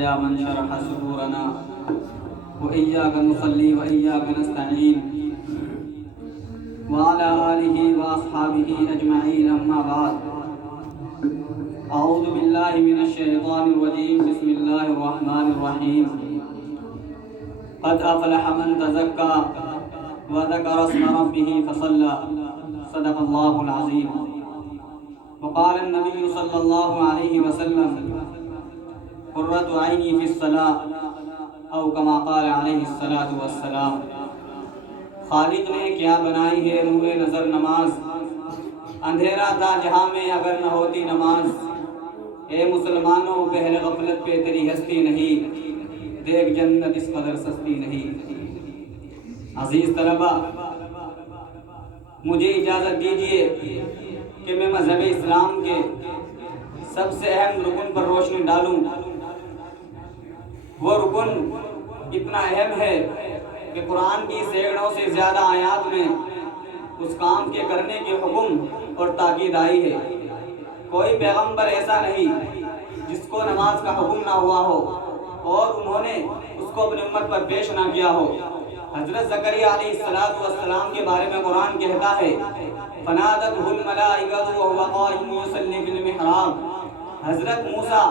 ويا من شرح صدورنا وإياك نصلي وإياك نستعين وعلى آله وأصحابه أجمعين أما بعد أعوذ بالله من الشيطان الرجيم بسم الله الرحمن الرحيم قد أفلح من تزكى وذكر اسم ربه فصلى صدق الله العظيم وقال النبي صلى الله عليه وسلم قرة عيني في الصلاة او کما قال علیہ الصلاۃ والسلام۔ خالق نے کیا بنائی ہے نور نظر نماز، اندھیرا تھا جہاں میں اگر نہ ہوتی نماز۔ اے مسلمانوں بہر غفلت پہ تیری ہستی نہیں، دیکھ جنت اس قدر سستی نہیں۔ عزیز طلبہ، مجھے اجازت دیجیے کہ میں مذہب اسلام کے سب سے اہم رکن پر روشنی ڈالوں۔ وہ رکن اتنا اہم ہے کہ قرآن کی سینکڑوں سے زیادہ آیات میں اس کام کے کرنے کے حکم اور تاکید آئی ہے۔ کوئی پیغمبر ایسا نہیں جس کو نماز کا حکم نہ ہوا ہو اور انہوں نے اس کو اپنی امت پر پیش نہ کیا ہو۔ حضرت زکریا علیہ السلام کے بارے میں قرآن کہتا ہے فنادته الملائکۃ وهو قائم یصلی فی المحراب۔ حضرت موسیٰ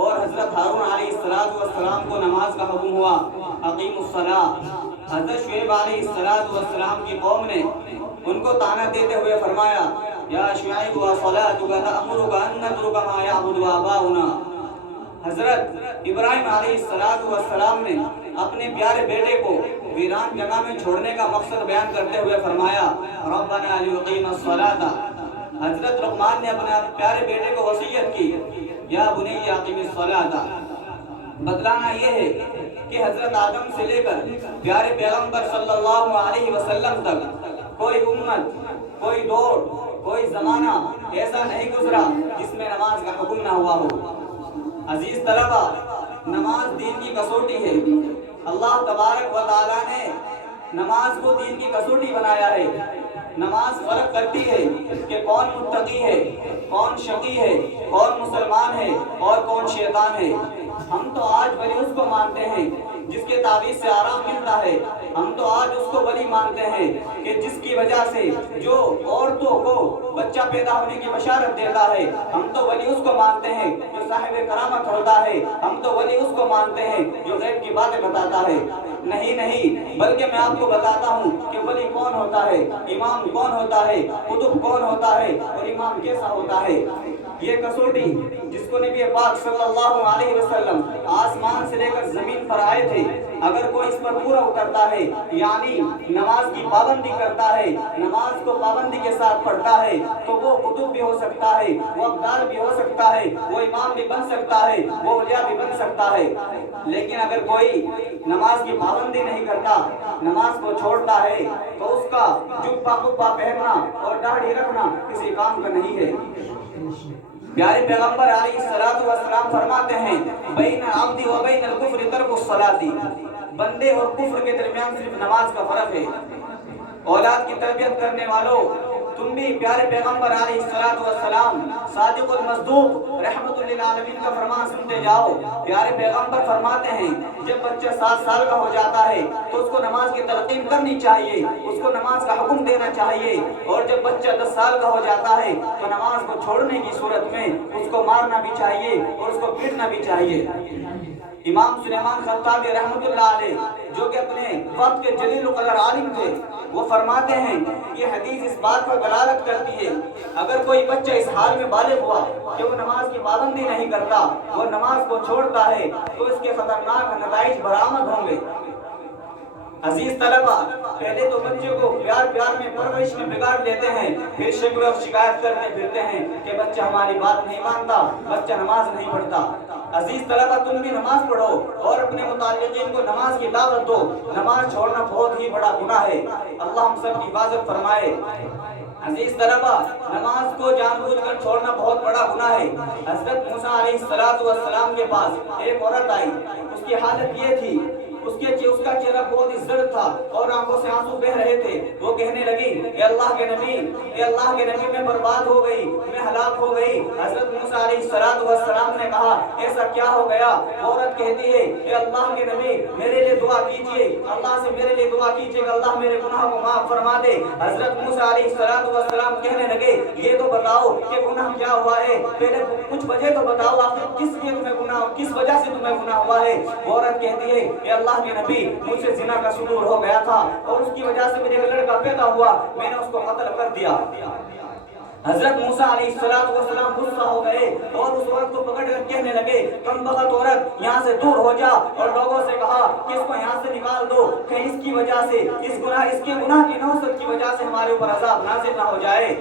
اور حضرت ہارون علیہ السلام کو نماز کا حکم ہوا اقیم الصلاۃ۔ حضرت شعیب علیہ السلام کی قوم نے ان کو طعنہ دیتے ہوئے فرمایا یا شعیب وصلاتک تأمرک ان نترک ما یعبد آباؤنا۔ حضرت ابراہیم علیہ السلام نے اپنے پیارے بیٹے کو ویران جگہ میں چھوڑنے کا مقصد بیان کرتے ہوئے فرمایا ربنا لیقیم الصلاۃ۔ حضرت لقمان نے اپنے پیارے بیٹے کو وصیت کی یا بنی اقیم الصلاۃ۔ بتلانا یہ ہے کہ حضرت آدم سے لے کر پیارے پیغمبر صلی اللہ علیہ وسلم تک کوئی امت، کوئی دور، کوئی زمانہ ایسا نہیں گزرا جس میں نماز کا حکم نہ ہوا ہو۔ عزیز طلبہ، نماز دین کی کسوٹی ہے۔ اللہ تبارک و تعالیٰ نے نماز کو دین کی کسوٹی بنایا ہے۔ نماز فرق کرتی ہے کہ کون متقی ہے، کون شقی ہے، کون مسلمان ہے اور کون شیطان ہے۔ ہم تو آج ولی اس کو مانتے ہیں جس کے تعویذ سے آرام ملتا ہے۔ ہم تو آج اس کو ولی مانتے ہیں کہ جس کی وجہ سے جو عورتوں کو بچہ پیدا ہونے کی بشارت دیتا ہے۔ ہم تو ولی اس کو مانتے ہیں جو صاحب کرامت ہوتا ہے۔ ہم تو ولی اس کو مانتے ہیں جو غیب کی باتیں بتاتا ہے۔ نہیں، بلکہ میں آپ کو بتاتا ہوں کہ ولی کون ہوتا ہے، امام کون ہوتا ہے، قطب کون ہوتا ہے اور امام کیسا ہوتا ہے۔ یہ کسوٹی جس کو نبی پاک صلی اللہ علیہ وسلم آسمان سے لے کر زمین پر آئے تھے، اگر کوئی اس پر پورا اترتا ہے یعنی نماز کی پابندی کرتا ہے، نماز کو پابندی کے ساتھ پڑھتا ہے تو وہ قطب بھی ہو سکتا ہے، وہ ابدال بھی ہو سکتا ہے، وہ امام بھی بن سکتا ہے، وہ اولیاء بھی بن سکتا ہے۔ لیکن اگر کوئی نماز کی پابندی نہیں کرتا، نماز کو چھوڑتا ہے تو اس کا جبہ قبہ پہننا اور داڑھی رکھنا کسی کام کا نہیں ہے۔ پیارے پیغمبر علیہ السلام فرماتے ہیں بین العبد و بین الکفر ترک الصلاۃ۔ بندے اور کفر کے درمیان صرف نماز کا فرق ہے۔ اولاد کی تربیت کرنے والوں، تم بھی پیارے پیغمبر علیہ السلام صادق المصدوق رحمت للعالمین کا فرمان سنتے جاؤ۔ پیارے پیغمبر فرماتے ہیں جب بچہ 7 سال کا ہو جاتا ہے تو اس کو نماز کی تلقین کرنی چاہیے، اس کو نماز کا حکم دینا چاہیے، اور جب بچہ 10 سال کا ہو جاتا ہے تو نماز کو چھوڑنے کی صورت میں اس کو مارنا بھی چاہیے اور اس کو پیٹنا بھی چاہیے۔ امام سلیمان خطابی رحمت اللہ علیہ جو کہ اپنے وقت کے جلیل القدر عالم تھے، وہ فرماتے ہیں یہ حدیث اس بات پر دلالت کرتی ہے اگر کوئی بچہ اس حال میں بالغ ہوا کہ وہ نماز کی پابندی نہیں کرتا، وہ نماز کو چھوڑتا ہے تو اس کے خطرناک نتائج برآمد ہوں گے۔ عزیز طلبہ، پہلے تو بچے کو پیار میں پرورش میں بگاڑ لیتے ہیں، پھر شکوے اور شکایت کرتے پھرتے ہیں کہ بچہ ہماری بات نہیں مانتا، بچہ نماز نہیں پڑھتا۔ عزیز طلبہ، تم بھی نماز پڑھو اور اپنے متعلقین کو نماز کی دعوت دو۔ نماز چھوڑنا بہت ہی بڑا گناہ ہے، اللہ ہم سب کی حفاظت فرمائے۔ عزیز طلبہ، نماز کو جان بوجھ کر چھوڑنا بہت بڑا گناہ ہے۔ حضرت موسیٰ علیہ السلام کے پاس ایک عورت آئی، اس کی حالت یہ تھی اس کا چہرہ بہت ہی زرد تھا اور آنکھوں سے آنسو بہ رہے تھے. وہ کہنے لگی اے اللہ کے نبی میں برباد ہو گئی, میں ہلاک ہو گئی. حضرت موسیٰ علیہ السلام نے کہا ایسا کیا ہو گیا؟ عورت کہتی ہے اے اللہ کے نبی میرے لیے دعا کیجئے, اللہ سے میرے لیے دعا کیجئے کہ اللہ میرے گناہ کو معاف فرما دے. حضرت موسیٰ علیہ السلام کہنے لگے یہ تو بتاؤ کہ گناہ کیا ہوا ہے, پہلے کچھ وجہ تو بتاؤ, آخر کس وجہ سے تمہیں گناہ ہوا ہے؟ عورت کہتی ہے اے اللہ کے نبی مجھ سے زنا کا صدور ہو گیا تھا اور اس کی وجہ سے مجھے ایک لڑکا پیدا ہوا, میں نے اس کو قتل کر دیا. حضرت موسیٰ علیہ السلام غصہ ہو گئے اور اس عورت کو پکڑ کر کہنے لگے کم بخت عورت یہاں سے دور ہو جا, اور لوگوں سے کہا کہ اس کو یہاں سے نکال دو, کہیں اس کی وجہ سے اس کے گناہ کی نوسط کی وجہ سے ہمارے اوپر عذاب نازل نہ ہو جائے.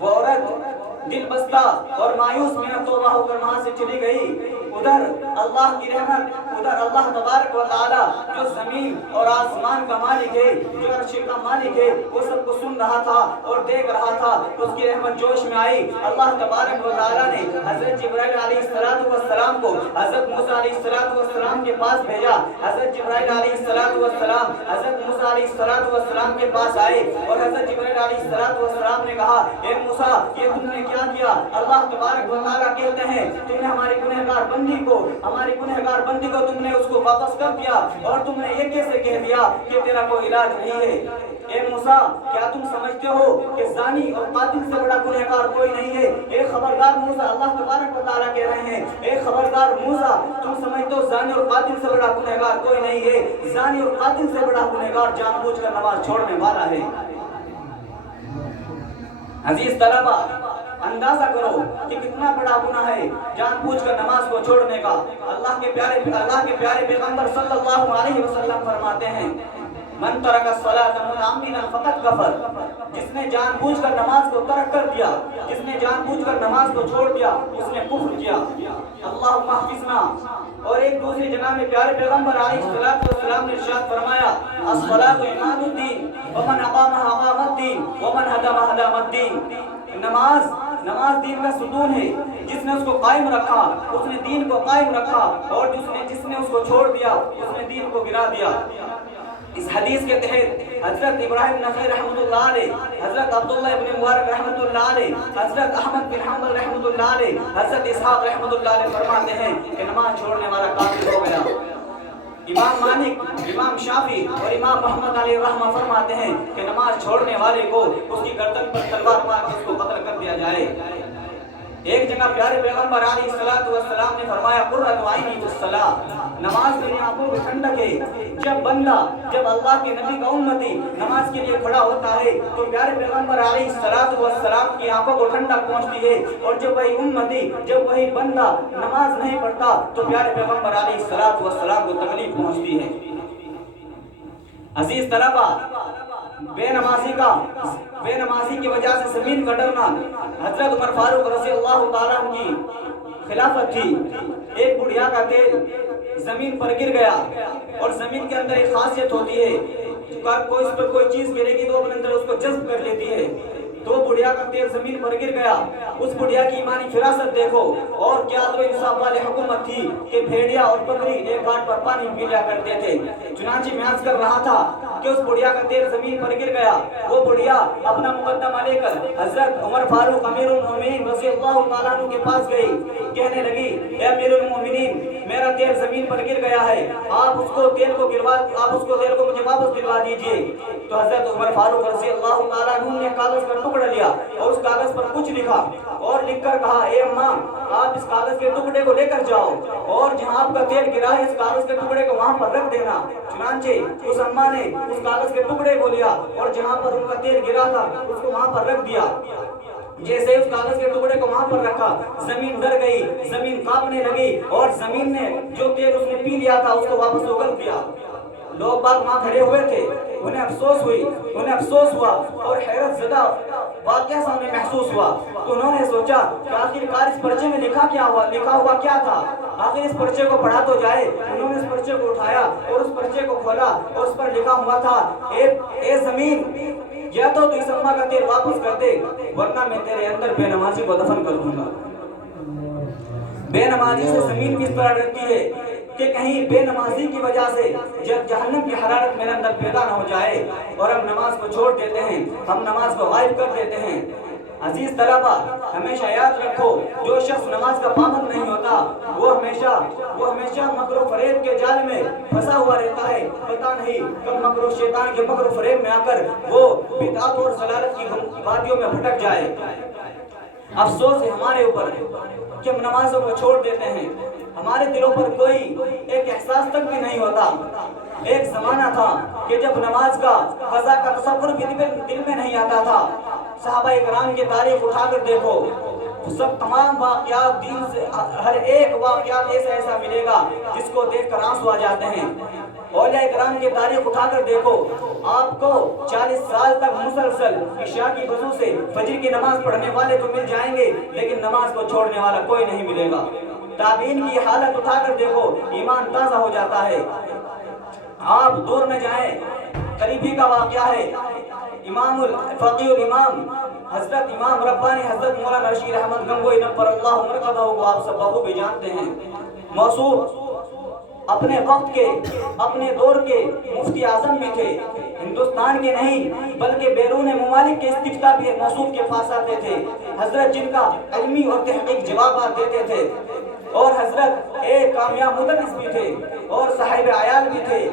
وہ عورت دل بستہ اور مایوس منت توبہ ہو کر وہاں سے چلی گئی. ادھر اللہ کی رحمت, ادھر اللہ تبارک و تعالی جو زمین اور آسمان کا مالک ہے, جو عرش کا مالک ہے, وہ سب کو سن رہا تھا اور دیکھ رہا تھا. اس کی رحمت جوش میں آئی. اللہ تبارک و تعالی نے حضرت جبرائیل علیہ السلام کو حضرت موسیٰ علیہ السلام کے پاس بھیجا. حضرت جبرائیل علیہ السلام حضرت موسیٰ علیہ السلام کے پاس آئے اور حضرت جبرائیل علیہ السلام نے کہا اے موسیٰ یہ تم نے کیا کیا؟ اللہ تبارک و تعالیٰ کہتے ہیں تم نے ہماری گنہگار بندی کو تم نے اس کو واپس کر دیا, اور تم نے یہ کیسے کہہ دیا کہ تیرا کوئی علاج نہیں ہے؟ اے موسیٰ کیا تم سمجھتے ہو کہ زانی اور قاتل سے بڑا گنہگار کوئی نہیں ہے؟ اے خبردار موسیٰ, اللہ تبارک و تعالیٰ کہہ رہے ہیں اے خبردار موسیٰ تم سمجھتے ہو زانی اور قاتل سے بڑا گنہگار کوئی نہیں ہے؟ زانی اور قاتل سے بڑا گنہگار جان بوجھ کر نماز چھوڑنے والا ہے. عزیز طلبہ اندازہ کرو کہ کتنا بڑا گناہ ہے جان بوجھ کر نماز کو چھوڑنے کا. اللہ کے پیارے پیغمبر صلی اللہ علیہ وسلم فرماتے ہیں من ترک الصلاۃ متعمدا فقد کفر, جس نے جان بوجھ کر نماز کو ترک کر دیا, جس نے جان بوجھ کر نماز کو چھوڑ دیا, اس نے کفر کیا. اللہم احفظنا. اور ایک دوسری جگہ میں پیارے پیغمبر علیہ السلام نے ارشاد فرمایا الصلاۃ عماد الدین ومن اقامها اقام الدین ومن هدمها هدم الدین. نماز دین کا ستون ہے, جس نے اس کو قائم رکھا اس نے دین کو قائم رکھا, اور جس نے اس کو چھوڑ دیا اس نے دین کو گرا دیا. اس حدیث کے تحت حضرت ابراہیم نخعی رحمۃ اللہ علیہ, حضرت عبداللہ ابن مبارک رحمۃ اللہ علیہ, حضرت احمد بن حنبل رحمۃ اللہ علیہ, حضرت اسحاق رحمۃ اللہ علیہ فرماتے ہیں کہ نماز چھوڑنے والا کافر ہو گیا. امام مالک, امام شافعی اور امام محمد علیہ رحمہ فرماتے ہیں کہ نماز چھوڑنے والے کو اس کی گردن پر تلوار مار کے اس کو قتل کر دیا جائے. ایک جگہ پیارے پیغمبر علیہ السلام نے فرمایا قرۃ عینی فی الصلاۃ, نماز میری آنکھوں کی ٹھنڈک ہے. جب اللہ کے نبی کا امتی نماز کے لیے کھڑا ہوتا ہے تو پیارے پیغمبر علیہ السلام کی آنکھوں کو ٹھنڈک پہنچتی ہے, اور جب وہی امتی, جب وہی بندہ نماز نہیں پڑھتا تو پیارے پیغمبر علیہ السلام کو تکلیف پہنچتی ہے. عزیز طلبہ بے نمازی کی وجہ سے زمین کا ڈرنا. حضرت عمر فاروق رضی اللہ تعالیٰ عنہ کی خلافت تھی. ایک بڑھیا کا تیل زمین پر گر گیا, اور زمین کے اندر ایک خاصیت ہوتی ہے کوئی اس پر کوئی چیز گرے گی تو اپنے اندر اس کو جذب کر لیتی ہے. تو بڑھیا کا تیل زمین پر گر گیا. اس بڑھیا کی ایمانی فراست دیکھو, اور کیا تو انصاف والی حکومت تھی کہ بھیڑیا اور بکری ایک گھاٹ پر پانی پی لیا کرتے تھے. چنانچہ میں عرض کر رہا تھا کہ اس بڑھیا کا تیل زمین پر گر گیا. وہ بڑھیا اپنا مقدمہ لے کر حضرت عمر فاروق امیر المومنین رضی اللہ تعالیٰ عنہ کے پاس گئی. کہنے لگی اے امیر المومنین میرا تیل زمین پر گر گیا ہے, آپ اس کو تیل کو مجھے واپس دلوا دیجئے. تو حضرت عمر فاروق رضی اللہ تعالیٰ عنہ نے کاغذ کا ٹکڑا لیا اور اس کاغذ پر کچھ لکھا, اور لکھ کر کہا اے اماں آپ اس کاغذ کے ٹکڑے کو لے کر جاؤ, اور جہاں آپ کا تیل گرا ہے اس کاغذ کے ٹکڑے کو وہاں پر رکھ دینا. چنانچہ اس اماں نے اس کاغذ کے ٹکڑے کو لیا اور جہاں پر ان کا تیل گرا تھا اس کو وہاں پر رکھ دیا. جیسے اس کاغذ کے ٹکڑے کو وہاں پر رکھا, زمین ڈر گئی, زمین کانپنے لگی, اور زمین نے جو تیل اس نے پی لیا تھا اس کو واپس اگل دیا. لوگ باغ وہاں کھڑے ہوئے تھے, انہیں افسوس ہوا اور حیرت زدہ واقعہ سامنے محسوس ہوا. تو انہوں نے سوچا کہ آخر کار اس پرچے میں لکھا ہوا کیا تھا, آخر اس پرچے کو پڑھا تو جائے. انہوں نے اس پرچے کو اٹھایا اور اس پرچے کو کھولا, اور اس پر لکھا ہوا تھا اے زمین یا تو اس اماں کا تیل واپس کر دے, ورنہ میں تیرے اندر بے نمازی کو دفن کر دوں گا. بے نمازی سے زمین کس طرح ڈرتی ہے کہ کہیں بے نمازی کی وجہ سے جہنم کی حرارت میرے اندر پیدا نہ ہو جائے اور ہم نماز کو چھوڑ دیتے ہیں، ہم نماز کو غائب کر دیتے ہیں۔ عزیز طلبہ، ہمیشہ یاد رکھو، جو شخص نماز کا پابند نہیں ہوتا وہ ہمیشہ مکر و فریب کے جال میں پھنسا ہوا رہتا ہے، پتہ نہیں کب مکر و شیطان کے مکر و فریب میں آ کر وہ بدعات اور ضلالت کی وادیوں میں بھٹک جائے۔ افسوس ہے ہمارے اوپر کہ ہم نمازوں کو چھوڑ دیتے ہیں، ہمارے دلوں پر کوئی ایک احساس تک بھی نہیں ہوتا۔ ایک زمانہ تھا کہ جب نماز کا قضا کا تصور بھی دل میں نہیں آتا تھا۔ صحابہ کرام کی تاریخ اٹھا کر دیکھو، سب تمام واقعات دین سے ہر ایک واقعات ایسا ملے گا جس کو دیکھ کر آنسو آ جاتے ہیں۔ اولیاء کرام کی تاریخ اٹھا کر دیکھو، آپ کو 40 سال تک مسلسل عشاء کی وضو سے فجر کی نماز پڑھنے والے تو مل جائیں گے، لیکن نماز کو چھوڑنے والا کوئی نہیں ملے گا۔ تابعین کی حالت اٹھا کر دیکھو، ایمان تازہ ہو جاتا ہے۔ آپ دور نہ جائیں، قریبی کا واقعہ ہے، امام الفقیہ الامام حضرت امام ربانی حضرت مولانا رشید احمد گنگوئی نور اللہ مرقدہ کو آپ سب بخوبی جانتے ہیں۔ موصوف اپنے وقت کے، اپنے دور کے مفتی اعظم بھی تھے، ہندوستان کے نہیں بلکہ بیرون ممالک کے استفتاء بھی موصوف کے پاس آتے تھے، حضرت جن کا علمی اور تحقیق جوابات دیتے تھے، اور حضرت ایک کامیاب مدرس بھی تھے اور صاحب عیال بھی تھے۔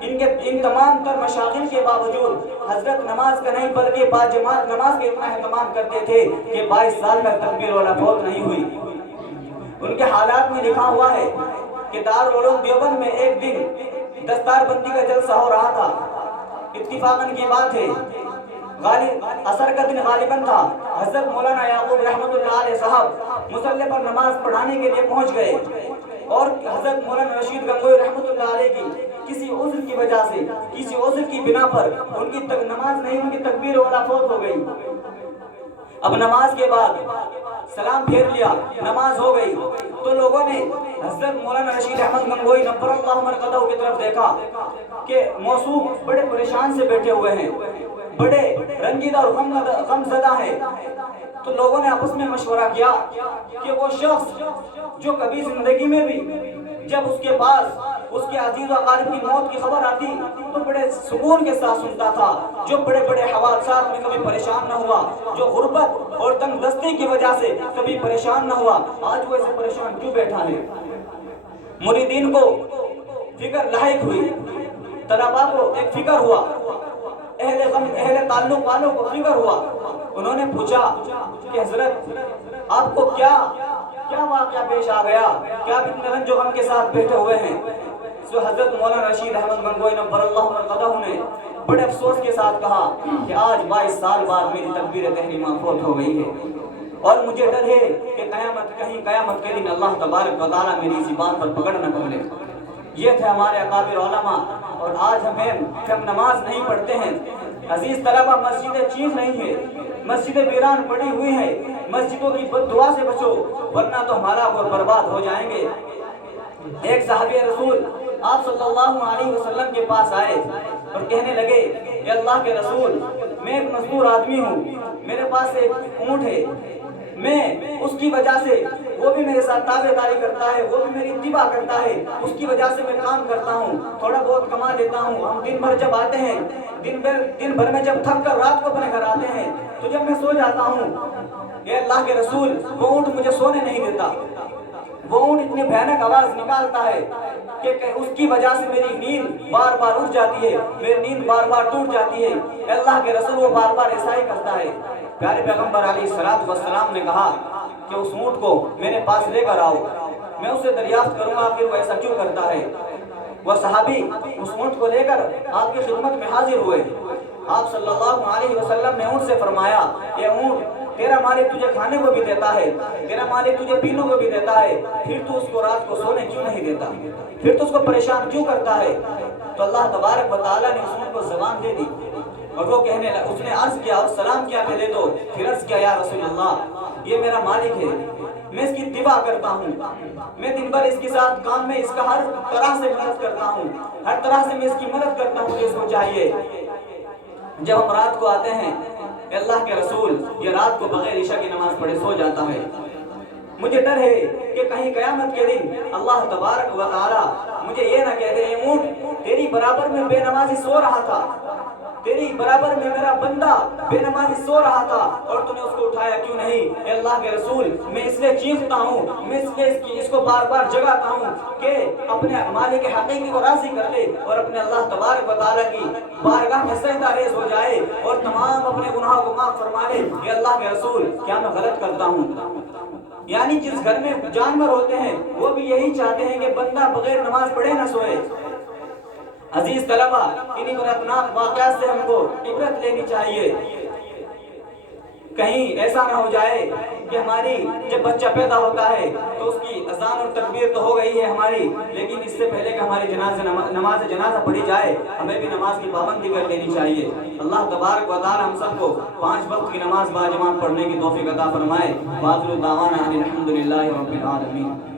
ان تمام تر مشاغل کے باوجود حضرت نماز کا نہیں بلکہ باجماعت نماز کا اتنا اہتمام کرتے تھے کہ 22 سال میں تکبیر والا فوت نہیں ہوئی۔ ان کے حالات میں لکھا ہوا ہے کہ دارالعلوم دیوبند میں ایک دن دستار بندی کا جلسہ ہو رہا تھا، اتفاقاً کی بات ہے عصر کا دن غالباً تھا، حضرت مولانا یعقوب رحمۃ اللہ علیہ صاحب مصلی پر نماز پڑھانے کے لیے پہنچ گئے، اور حضرت مولانا رشید گنگوئی رحمۃ اللہ علیہ کی کسی عذر کی وجہ سے، کسی عذر کی بنا پر ان کی نماز نہیں، ان کی تکبیر والا فوت ہو گئی۔ اب نماز کے بعد سلام پھیر لیا، نماز ہو گئی، تو لوگوں نے حضرت مولانا رشید احمد گنگوئی نور اللہ مرقدہ کی طرف دیکھا کہ موصوف بڑے پریشان سے بیٹھے ہوئے ہیں، بڑے رنجیدہ اور غم زدہ ہیں۔ تو لوگوں نے آپس میں مشورہ کیا کہ وہ شخص جو کبھی زندگی میں بھی جب اس کے پاس اس کے عزیز و اقارب کی موت کی خبر آتی تو بڑے سکون کے ساتھ سنتا تھا، جو بڑے بڑے حوادثات میں کبھی پریشان نہ ہوا، جو غربت اور تنگ دستی کی وجہ سے کبھی پریشان نہ ہوا، آج وہ ایسے پریشان کیوں بیٹھا ہے؟ مریدین کو فکر لاحق ہوئی، طلباء کو ایک فکر ہوا، اہل غم اہل تعلق والوں کو فکر ہوا۔ انہوں نے پوچھا کہ حضرت آپ کو کیا واقعہ پیش آ گیا کہ آپ اتنے رنج و غم کے ساتھ بیٹھے ہوئے ہیں؟ سو حضرت مولانا رشید احمد گنگوئی نور اللہ مرقدہ نے بڑے افسوس کے ساتھ کہا کہ آج 22 سال بعد میری تکبیر تحریمہ فوت ہو گئی ہے، اور مجھے ڈر ہے کہ قیامت کے دن اللہ تبارک و تعالیٰ میری اسی بات پر پکڑ نہ کر لے۔ یہ تھے ہمارے اکابر علماء، اور آج ہم نماز نہیں پڑھتے ہیں۔ عزیز طلبہ، مسجدیں چیز نہیں ہے، مسجدیں ویران پڑی ہوئی ہیں، مسجدوں کی بد دعا سے بچو ورنہ تو ہلاک اور برباد ہو جائیں گے۔ ایک صحابی رسول آپ صلی اللہ علیہ وسلم کے پاس آئے اور کہنے لگے کہ اللہ کے رسول، میں ایک مزدور آدمی ہوں، میرے پاس ایک اونٹ ہے، میں اس کی وجہ سے وہ بھی میرے ساتھ تابع داری کرتا ہے، وہ بھی میری اتباع کرتا ہے، اس کی وجہ سے میں کام کرتا ہوں، تھوڑا بہت کما لیتا ہوں۔ ہم دن بھر جب آتے ہیں، دن بھر میں جب تھک کر رات کو اپنے گھر آتے ہیں تو جب میں سو جاتا ہوں، اے اللہ کے رسول، وہ اونٹ مجھے سونے نہیں دیتا، وہ اونٹ اتنی بھیانک آواز نکالتا ہے کہ اس کی وجہ سے میری نیند بار بار اٹھ جاتی ہے، میری نیند بار بار ٹوٹ جاتی ہے۔ اے اللہ کے رسول، وہ بار بار ایسا ہی کرتا ہے۔ پیارے پیغمبر علیہ السلام نے کہا کہ اس اونٹ کو میرے پاس لے کر آؤ، میں اسے دریافت کروں گا کہ وہ ایسا کیوں کرتا ہے۔ وہ صحابی اس اونٹ کو لے کر آپ کی خدمت میں حاضر ہوئے۔ آپ صلی اللہ علیہ وسلم نے اونٹ سے فرمایا، یہ اونٹ تیرا مالک تجھے کھانے کو بھی دیتا ہے، تیرا مالک تجھے پینے کو بھی دیتا ہے، پھر تو اس کو رات کو سونے کیوں نہیں دیتا، پھر تو اس کو پریشان کیوں کرتا ہے؟ تو اللہ تبارک و تعالیٰ نے اس اونٹ کو زبان دے دی، اور وہ کہنے لگا، اس نے عرض کیا اور سلام کیا پہلے تو، پھر عرض کیا، یا رسول اللہ، یہ میرا مالک ہے، میں اس کی اتباع کرتا ہوں، میں دن بھر اس کے ساتھ کام میں اس کا ہر طرح سے مدد کرتا ہوں، ہر طرح سے میں اس کی مدد کرتا ہوں جو اس کو چاہیے۔ جب ہم رات کو آتے ہیں، اللہ کے رسول یہ رات کو بغیر عشاء کی نماز پڑھے سو جاتا ہے، مجھے ڈر ہے کہ کہیں قیامت کے دن اللہ تبارک و تعالی مجھے یہ نہ کہہ دے اے اونٹ تیری برابر میں بے نمازی سو رہا تھا، تیری برابر میں میرا بندہ بے نمازی سو رہا تھا اور تم نے اس کو اٹھایا کیوں نہیں؟ اے اللہ کے رسول میں اس لیے چیختا ہوں، میں اس لیے اس کو بار بار جگاتا ہوں کہ اپنے مالک حقیقی کو راضی کر لے اور اپنے اللہ تبارک و تعالیٰ کی بارگاہ میں سجدہ ریز ہو جائے اور تمام اپنے گناہوں کو معاف فرما لے۔ اے اللہ کے رسول کیا میں غلط کرتا ہوں؟ یعنی جس گھر میں جانور ہوتے ہیں وہ بھی یہی چاہتے ہیں کہ بندہ بغیر نماز پڑھے نہ سوئے۔ عزیز طلبہ، انہی براتناک واقعات سے ہم کو عبرت لینی چاہیے۔ کہیں ایسا نہ ہو جائے کہ ہماری جب بچہ پیدا ہوتا ہے تو اس کی اذان اور تکبیر تو ہو گئی ہے ہماری، لیکن اس سے پہلے کہ ہماری نماز جنازہ پڑھی جائے ہمیں بھی نماز کی پابندی کر لینی چاہیے۔ اللہ تبارک و تعالی ہم سب کو 5 وقت کی نماز باجماعت پڑھنے کی توفیق عطا فرمائے۔ وآخر دعوانا ان الحمد للہ رب العالمین۔